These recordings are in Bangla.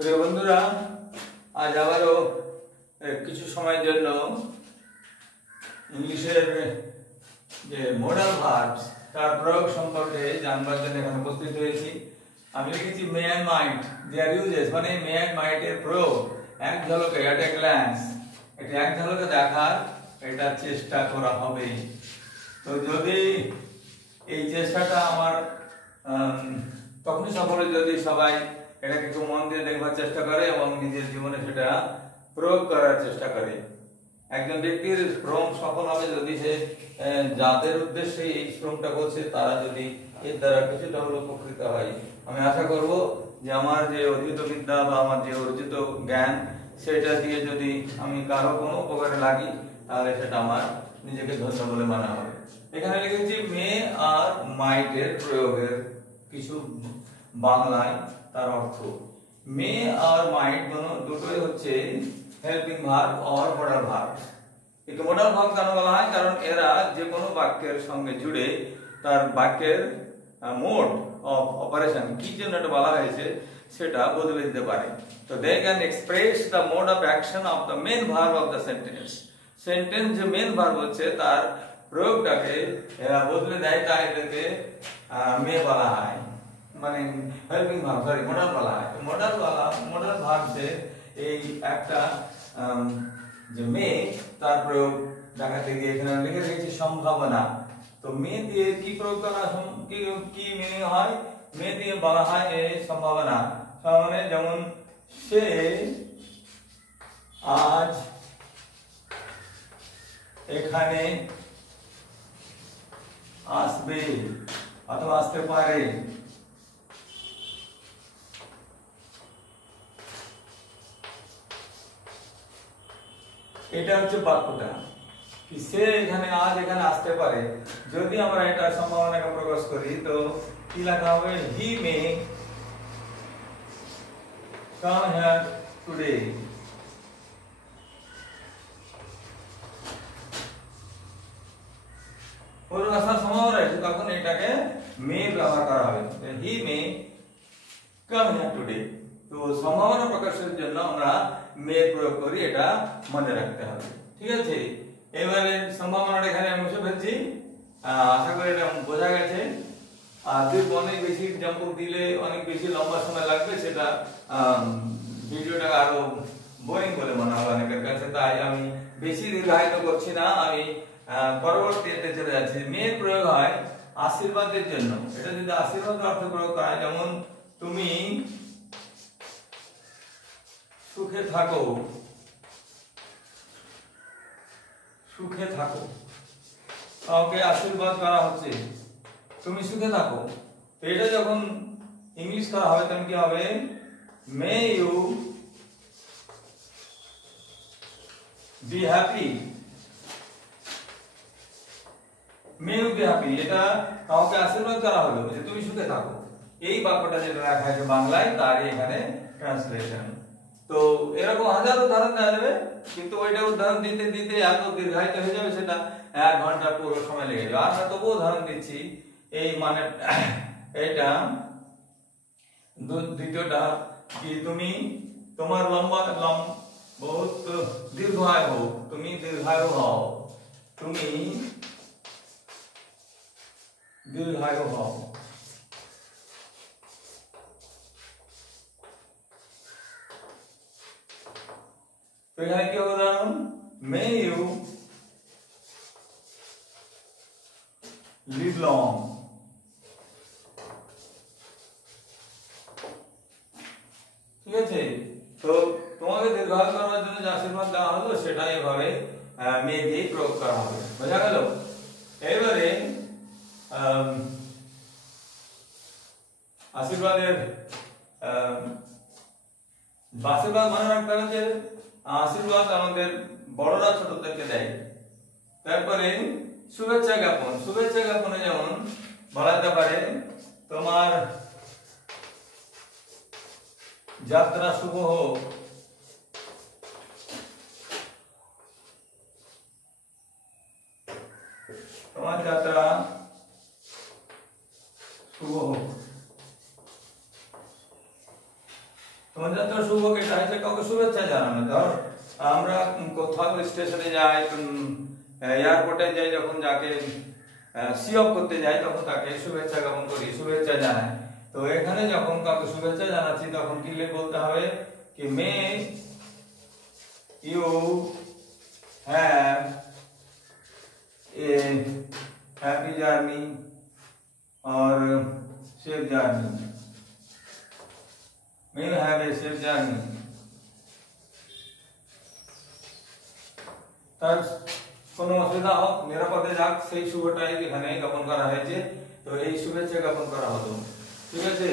প্রিয় বন্ধুরা, আজ আবারও কিছু সময়ের জন্য ইংলিশের যে মডাল ভার্বস তার প্রয়োগ সম্পর্কে জানবার জন্য এখানে উপস্থিত হয়েছি। আমি লিখেছি May and mite their uses, মানে মে অ্যান্ড মাইট এর প্রয়োগ এক ঝলকে, এট এ গ্ল্যান্স, এটা এক ঝলকে দেখার এটা চেষ্টা করা হবে। তো যদি এই চেষ্টাটা আমার তখনই সফল হয় যদি সবাই এটাকে একটু মন দিয়ে দেখবার চেষ্টা করে এবং নিজের জীবনে সেটা প্রয়োগ করার চেষ্টা করে। একজন ব্যক্তির শ্রম সফল হবে যদি সে যাদের উদ্দেশ্যে এই শ্রমটা করছে তারা যদি এর দ্বারা কিছুটা হলেও উপকৃত হয়। আমি আশা করব যে আমার যে অর্জিত বিদ্যা বা আমার যে অর্জিত জ্ঞান সেটা দিয়ে যদি আমি কারো কোনো উপকারে লাগি তাহলে সেটা আমার নিজেকে ধন্য বলে মানা হবে। এখানে লিখেছি মে আর মাইট এর প্রয়োগের কিছু বাংলায় তার অর্থ। মে আর মাইট দুটোই হচ্ছে helping verb or modal verb. একে মডাল ভার্ব কেন বলা হয়? কারণ এরা যে কোনো বাক্যের সঙ্গে জুড়ে তার বাক্যের মোড অফ অপারেশন কি জন্য এটা বলা হয়েছে সেটা বদলে দিতে পারে। তো they can express the mode of action of the main verb of the sentence. Sentence যে মেন ভার্ব হচ্ছে তার প্রয়োগটাকে এরা বদলে দেয়, তাই এটাকে মে বলা হয়, মানে হেল্পিং ভার্ব, সরি মডাল বলা হয়। মডাল ভার্বসে এই একটা যে মে তার প্রয়োগ দেখাতে গিয়ে এখানে লিখে রেখেছি সম্ভাবনা। তো মে দিয়ে কি প্রয়োগ করা, কি মিনিং হয়? মে দিয়ে বলা হয় এই সম্ভাবনা, মানে যেমন সে আজ এখানে আসবে অথবা আসতে পারে। এটা হচ্ছে বাক্যটা কি সে এখানে আজ এখানে আসতে পারে। যদি আমরা এটা সম্ভাবনাকে প্রকাশ করি তো কি লেখা হবে? হি মে কাম হিয়ার টুডে। ওর আসার সম্ভাবনা আছে তখন এটাকে মে ব্যবহার করা হবে। হি মে কাম হিয়ার টুডে। তো সম্ভাবনা প্রকাশের জন্য আমরা মে প্রয়োগ করি, এটা মনে রাখতে হবে। ঠিক আছে, এবারে সম্ভাবনাটা এখানে মুছে ফেলছি। আশা করি এটা বোঝা গেছে। আর যদি অনেক বেশি এক্সাম্পল দিলে অনেক বেশি লম্বা সময় লাগবে, সেটা ভিডিওটা আরো বোরিং বলে মনে হবে অনেকের কাছে, তাই আমি বেশি দীর্ঘায়িত করছি না। আমি পরবর্তীতে চলে যাচ্ছি। মেয়ের প্রয়োগ হয় আশীর্বাদের জন্য। এটা যদি আশীর্বাদের অর্থ প্রয়োগ করা হয়, যেমন তুমি সুখে থাকো, সুখে থাকো, কাউকে আশীর্বাদ করা হচ্ছে তুমি সুখে থাকো। তো এটা যখন ইংলিশ করা হবে তখন কি হবে? May you be happy, may you be happy. এটা কাউকে আশীর্বাদ করা হলো যে তুমি সুখে থাকো। এই বাক্যটা যেটা লেখা আছে বাংলায় তার এখানে ট্রান্সলেশন। তো এরকম হাজার উদাহরণ দেওয়া যাবে, কিন্তু ওইটা উদাহরণ দিতে দিতে এত দীর্ঘায়িত হয়ে যাবে, সেটা 1 ঘন্টা পুরো সময় লেগে যাবে। আর তবু উদাহরণ দিচ্ছি। এই মানে এটা দ্বিতীয়টা কি, তুমি তোমার বহুত দীর্ঘায়ু হও, তুমি দীর্ঘায়ু হও, তুমি দীর্ঘায়ু হও। তো এখানে কি উদাহরণ? May you live long. ঠিক আছে, তো তোমাকে দীর্ঘায়ু করার জন্য যে আশীর্বাদ দেওয়া হলো সেটা এভাবে মে দিয়ে প্রয়োগ করা হবে। বোঝা গেল? এবারে আশীর্বাদের আশীর্বাদ মনে রাখতে হবে যে আশীর্বাদ আমাদের বড়রা ছোটদেরকে দেয়। তারপরে শুভেচ্ছা জ্ঞাপন। শুভেচ্ছা জ্ঞাপনে যেমন বলা যেতে পারে তোমার যাত্রা শুভ হোক, তোমার যাত্রা শুভ হোক। শোভাযাত্রা শুভ এটা হচ্ছে কাউকে শুভেচ্ছা জানানো। ধর আমরা কোথাও স্টেশনে যাই, এয়ারপোর্টে যাই, যখন যাকে সি অফ করতে যাই তখন তাকে শুভেচ্ছা জ্ঞাপন করি, শুভেচ্ছা জানাই। তো এখানে যখন কাউকে শুভেচ্ছা জানাচ্ছি তখন কি বলতে হবে कि may you have a happy journey or safe journey, may you have a safe journey। তার কোনো অসুবিধা হোক, নিরাপদে যাক, সেই শুভটাই এখানে জ্ঞাপন করা হয়েছে। তো এই শুভেচ্ছা জ্ঞাপন করা হতো, ঠিক আছে।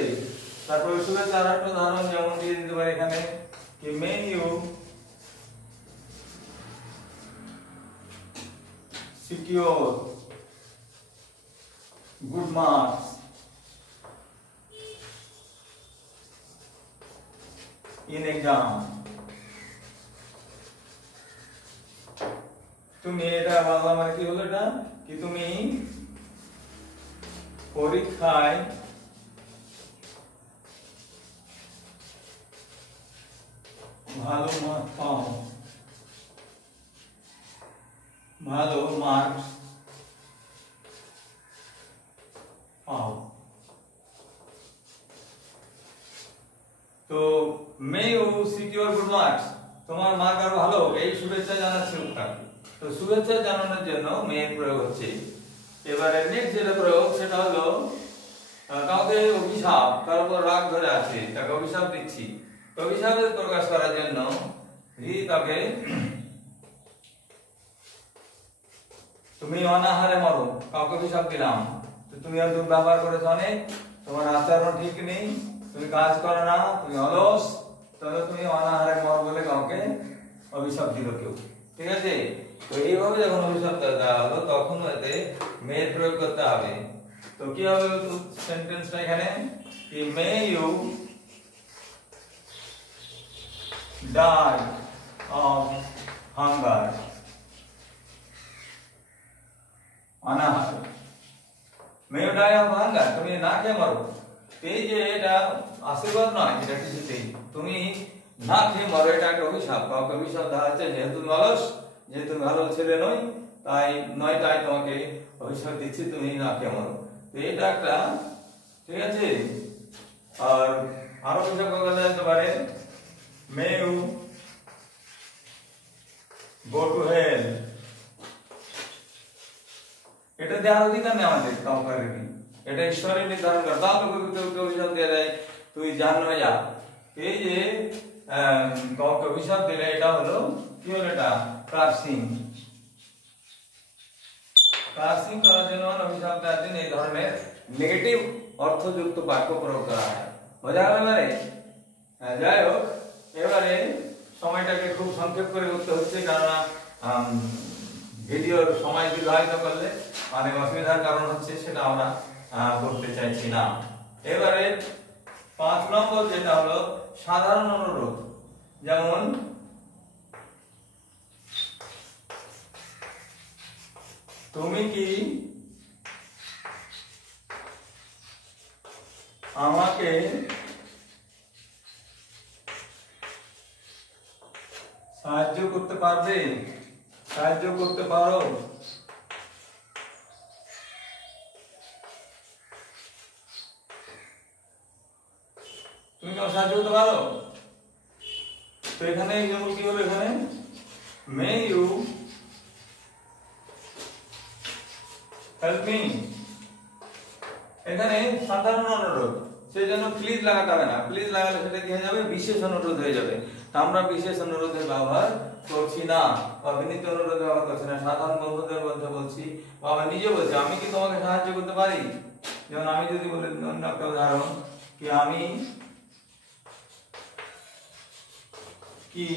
তারপর শুভেচ্ছা আর একটা উদাহরণ যেমন দিয়ে দিতে পারি এখানে कि may you secure good marks in exam। তুমি এটা বাংলা মানে কি হলো এটা কি তুমি পরীক্ষায় ভালো মার্ক পাও, ভালো মার্কস পাও। তো may you secure good marks, তোমার মার্ক আরো ভালো, এই শুভেচ্ছা জানাচ্ছে তাকে। তো শুভেচ্ছা জানানোর জন্য মে প্রয়োগ হচ্ছে। এবারে নেক্সট যেটা প্রয়োগ সেটা হলো কাউকে অভিশাপ, কারোর উপর রাগ ধরে আছে, তাকে অভিশাপ দিচ্ছি। অভিশাপ প্রকাশ করার জন্য তাকে তুমি অনাহারে মরো, কাউকে অভিশাপ দিলাম। তো তুমি আর দুর্ব্যবহার করেছো অনেক, তোমার আচরণ ঠিক নেই, তুমি কাজ করো না, তুমি অলস, তাহলে তুমি অনাহারে মরো বলে কাউকে অভিশাপ দিল কেউ, ঠিক আছে। তো এইভাবে যখন অভিশাপ দেওয়া হলো তখন এতে মে প্রয়োগ করতে হবে। তো কি হবে সেন্টেন্সটা এখানে কি may you die of hunger, অনাহার। may you die of hunger, তুমি না খেয়ে মরো। এই যে এটা আশীর্বাদ নয়, এটা কিছুতেই তুমি না খেয়ে মরো, এটা একটা অভিশাপ। কাউকে অভিশাপ দেওয়া হচ্ছে যেহেতু তুমি অলস, যেহেতু তুমি ভালো ছেলে নয়, তাই তোমাকে অভিশাপ দিচ্ছি তুমি না খেয়ে মরো। তো এটা একটা, ঠিক আছে। আর আরো অভিশাপ করা যেতে পারে may you go to hell, এটা দেওয়ার অধিকার নেই আমাদের কাউকে, এটা ঈশ্বরের নির্ধারণ করে। তাহলে কাউকে অভিশাপ দেওয়া যায় তুই জাহান্নামে যা। এই যে কাউকে অভিশাপ দিলে এটা হলো কি হলো, এটা কার্সিং। কার্সিং করার জন্য অভিশাপ দেওয়ার জন্য এই ধরনের নেগেটিভ অর্থযুক্ত বাক্য প্রয়োগ করা হয়। বোঝা গেল এবারে? যাই হোক, এবারে সময়টাকে খুব সংক্ষেপ করে করতে হচ্ছে, কারণ ভিডিওর সময় দীর্ঘায়িত করলে অনেক অসুবিধার কারণ হচ্ছে, সেটা আমরা করতে চাইছি না। এবারে 5 নম্বর যেটা হলো সাধারণ অনুরোধ। যেমন তুমি কি আমাকে সাহায্য করতে পারবে, সাহায্য করতে পারো। তুমি কি সাহায্য করতে পারো? তো এখানে যেমন কি হলো, এখানে মে ইউ হেল্প মি, এখানে সাধারণ অনুরোধ, সেই জন্য প্লিজ লাগাতে হবে না। প্লিজ লাগালে সেটা কি হয়ে যাবে, বিশেষ অনুরোধ হয়ে যাবে। আমরা বিশেষ অনুরোধের ব্যবহার করছি না, বা বিনীত অনুরোধ ব্যবহার করছি না। সাধারণ বন্ধুদের মধ্যে বলছি, বা আমি নিজে বলছি আমি কি তোমাকে সাহায্য করতে পারি। যেমন আমি যদি বলি, অন্য একটা উদাহরণ, কি আমি কি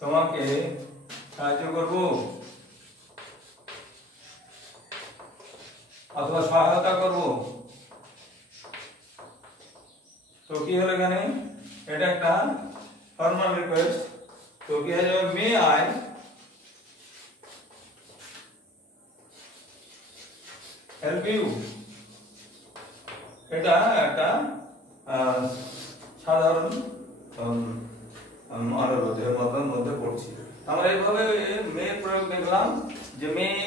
তোমাকে সাহায্য করব অথবা সহায়তা করব। তো কি হলো এখানে, এটা একটা ফর্মাল রিকোয়েস্ট। তো কি হয়ে যাবে, মে আই হেল্প ইউ, এটা একটা সাধারণ অনুরোধের মধ্যে পড়ছি। আমরা এইভাবে মেয়ের প্রয়োগ দেখলাম যে মেয়ে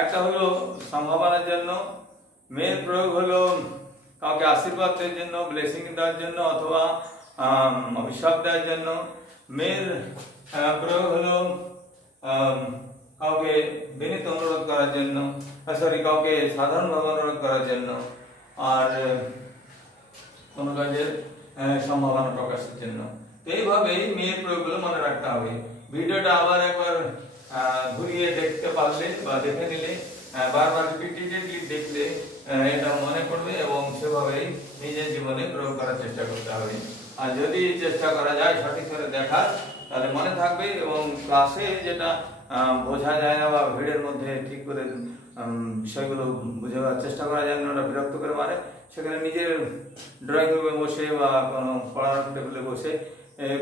একটা হলো সম্ভাবনার জন্য, মেয়ের প্রয়োগ হলো কাউকে আশীর্বাদ দেওয়ার জন্য, ব্লেসিং দেওয়ার জন্য অথবা অভিশাপ দেওয়ার জন্য। মেয়ের প্রয়োগ হলো কাউকে বিনীত অনুরোধ করার জন্য, কাউকে সাধারণভাবে অনুরোধ করার জন্য, আর কোনো কাজের সম্ভাবনা প্রকাশের জন্য। তো এইভাবেই মেয়ের প্রয়োগগুলো মনে রাখতে হবে। ভিডিওটা আবার একবার ঘুরিয়ে দেখতে পারলে বা দেখে নিলে, বারবার রিপিটেডলি দেখলে এটা মনে পড়বে এবং সেভাবেই নিজের জীবনে প্রয়োগ করার চেষ্টা করতে হবে। আর যদি চেষ্টা করা যায় সঠিক করে দেখার, তাহলে মনে থাকবে এবং ক্লাসে যেটা বোঝা যায় না বা ভিড়ের মধ্যে ঠিক করে বিষয়গুলো বোঝাবার চেষ্টা করা যায় না, ওটা বিরক্ত করে মারে, সেখানে নিজের ড্রয়িং রুমে বসে বা কোনো পড়ার টেবিলে বসে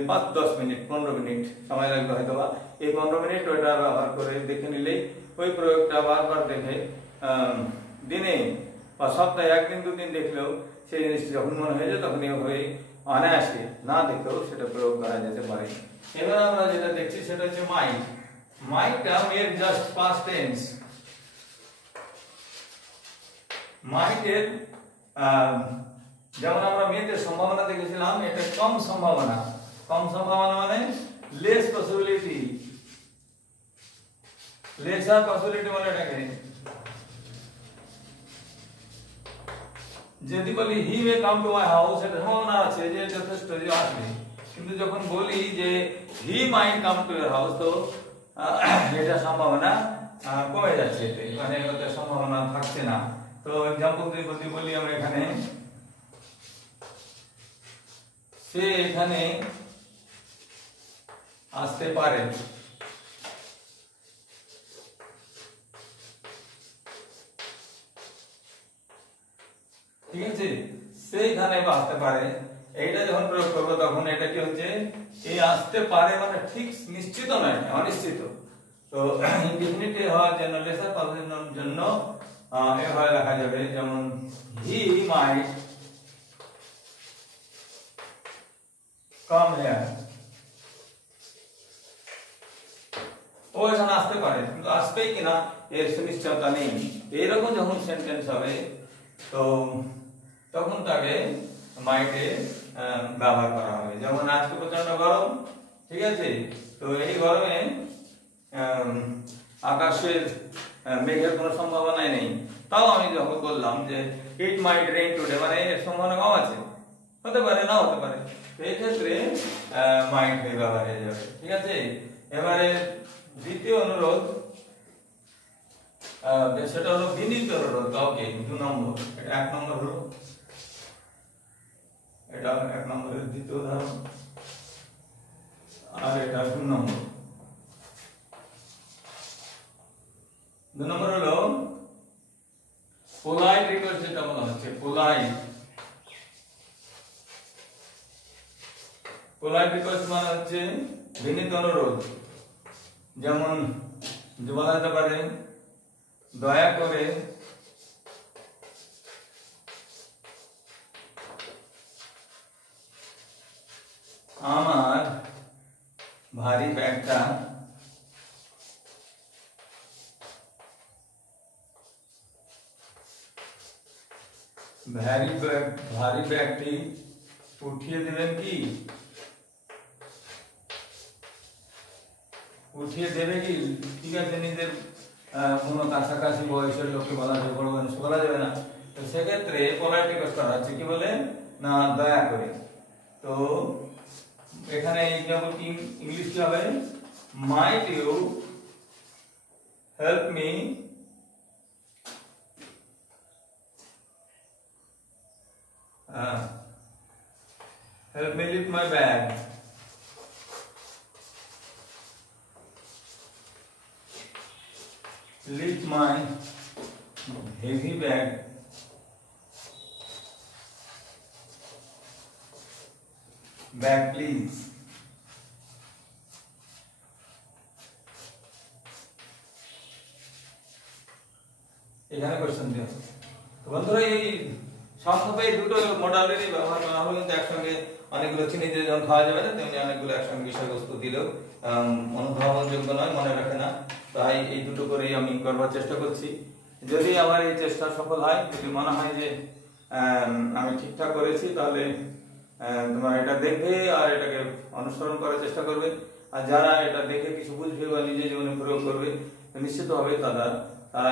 5-10 মিনিট 15 মিনিট সময় লাগবে হয়তো, বা এই 15 মিনিট ওইটা ব্যবহার করে দেখে নিলেই ওই প্রয়োগটা বারবার দেখে দিনে বা সপ্তাহে 1 দিন 2 দিন দেখলেও সেই জিনিসটা যখন মনে হয়ে যায় তখন এইভাবে অনায়াসে না দেখেও সেটা প্রয়োগ করা যেতে পারে। এবার আমরা যেটা দেখছি সেটা হচ্ছে মাইট। মাইটটা মেয়ের জাস্ট পাস্ট টেন্স। মাইটের যেমন আমরা মেয়েদের সম্ভাবনা দেখেছিলাম, এটা কম সম্ভাবনা। কম সম্ভাবনা মানে লেস পসিবিলিটি। লেসার পসিবিলিটি মানে এটাকে যদি বলি হি মে কাম টু মাই হাউস, এটা সম্ভাবনা আছে যে যথেষ্ট যে আসবে, কিন্তু যখন বলি যে হি মাইট কাম টু ইওর হাউস, তো এটা সম্ভাবনা কমে যাচ্ছে, মানে ওটা সম্ভাবনা থাকছে না। তো एग्जांपल দিয়ে বলি আমরা এখানে সে এখানে আসতে পারে, ঠিক আছে, সে এখানে আসতে পারে। এইটা যখন প্রয়োগ করব তখন এটা কি হচ্ছে, এই আসতে পারে মানে ঠিক নিশ্চিত নয়, অনিশ্চিত। তো ইনডিফিনিটিভ হওয়ার জন্য, লেসার পজিশনের জন্য এভাবে লেখা যাবে, যেমন হি মাইট কাম হিয়ার। ও এখানে আসতে পারে, কিন্তু আসবে কিনা এর সুনিশ্চয়তা নেই। এইরকম যখন সেন্টেন্স হবে তো তখন তাকে মাইটে ব্যবহার করা হবে। যেমন আজকে প্রচন্ড গরম, ঠিক আছে, তো এই গরমে আকাশের মেঘের কোনো সম্ভাবনাই নেই, তাও আমি যখন বললাম যে ইট মাইট রেইন টুডে, মানে এর সম্ভাবনা কম আছে, হতে পারে নাও হতে পারে, এই ক্ষেত্রে মাইট ব্যবহার হয়ে যাবে, ঠিক আছে। এবারে দ্বিতীয় অনুরোধ সেটা হলো বিনীত অনুরোধ কাউকে, 2 নম্বর। এটা 1 নম্বর হলো, এটা 1 নম্বরের দ্বিতীয় উদাহরণ, আর এটা 2 নম্বর। 2 নম্বর হলো পোলাইট রিকোয়েস্ট, যেটা বলা হচ্ছে পোলাইট। পোলাইট রিকোয়েস্ট মানে হচ্ছে বিনীত অনুরোধ। যেমন বলা যেতে পারে দয়া করে আমার ভারী ব্যাগটা ভারী ব্যাগটি উঠিয়ে দেবেন কি? উঠিয়ে দেবে কি? ঠিক আছে, নিজের কোনো কাছাকাছি বয়সের লোককে বলা যাবে, বড় মানুষ বলা যাবে না। তো সেক্ষেত্রে পোলাইট রিকোয়েস্ট করা হচ্ছে কি বলে না, দয়া করে। তো এখানে এক্সাম্পল কি ইংলিশ কি হবে, might you help me lift my bag. Lift my heavy bag. Bag please. এখানে কোশ্চেন দিও। তো বন্ধুরা এই সংক্ষেপে এই দুটো মডেলেরই ব্যবহার করা হলো, কিন্তু একসঙ্গে অনেকগুলো চিনি দিয়ে যখন খাওয়া যাবে না, তেমনি অনেকগুলো একসঙ্গে বিষয়বস্তু দিলেও অনুধাবনযোগ্য নয়, মনে রাখে না। তাই এই দুটো করেই আমি করবার চেষ্টা করছি। যদি আমার এই চেষ্টা সফল হয়, যদি মনে হয় যে আমি ঠিকঠাক করেছি, তাহলে তোমার এটা দেখবে আর এটাকে অনুসরণ করার চেষ্টা করবে। আর যারা এটা দেখে কিছু বুঝবে বা নিজে জীবনে প্রয়োগ করবে, নিশ্চিতভাবে তারা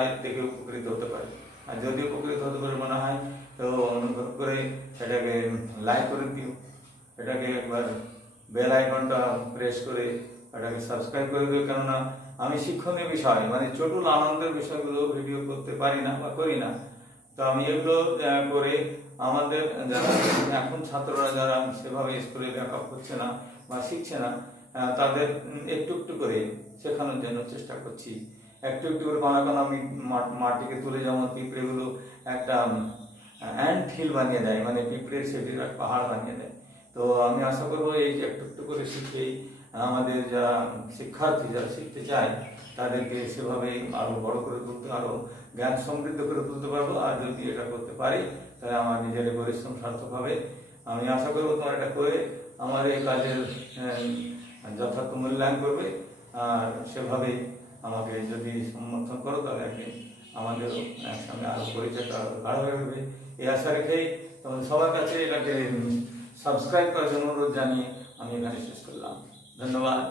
এর থেকে উপকৃত হতে পারে। আর যদি উপকৃত হতে পারে মনে হয়, তো অনুগ্রহ করে এটাকে লাইক করে দিও, এটাকে একবার বেল আইকনটা প্রেস করে এটাকে সাবস্ক্রাইব করে দিও। কেননা আমি শিক্ষণীয় বিষয় মানে চটুল আনন্দের বিষয়গুলো ভিডিও করতে পারি না বা করি না। তো আমি এগুলো করে আমাদের যারা এখন ছাত্ররা যারা সেভাবে স্কুলে ব্যাকআপ হচ্ছে না বা শিখছে না, তাদের একটু একটু করে শেখানোর জন্য চেষ্টা করছি। একটু একটু করে কোনো আমি মাটিকে তুলে, যেমন পিঁপড়েগুলো একটা অ্যান্ট হিল বানিয়ে দেয়, মানে পিঁপড়ের সেটির এক পাহাড় বানিয়ে দেয়। তো আমি আশা করবো এই যে একটু একটু করে শিখেই আমাদের যারা শিক্ষার্থী যারা শিখতে চায়, তাদেরকে সেভাবে আরো বড় করে তুলতে, আরো জ্ঞান সমৃদ্ধ করে তুলতে পারবো। আর যদি এটা করতে পারি, তাহলে আমার নিজের পরিশ্রম সার্থক হবে। আমি আশা করবো তোমার এটা করে আমার এই কাজের যথার্থ মূল্যায়ন করবে, আর সেভাবে আমাকে যদি সমর্থন করো, তাহলে আমাদের একসঙ্গে আরো পরিচয়টা আরো গাঢ় হয়ে যাবে। এই আশা রেখেই তোমাদের সবার কাছে এটাকে সাবস্ক্রাইব করার জন্য অনুরোধ জানিয়ে আমি এখানে শেষ করলাম। ধন্যবাদ।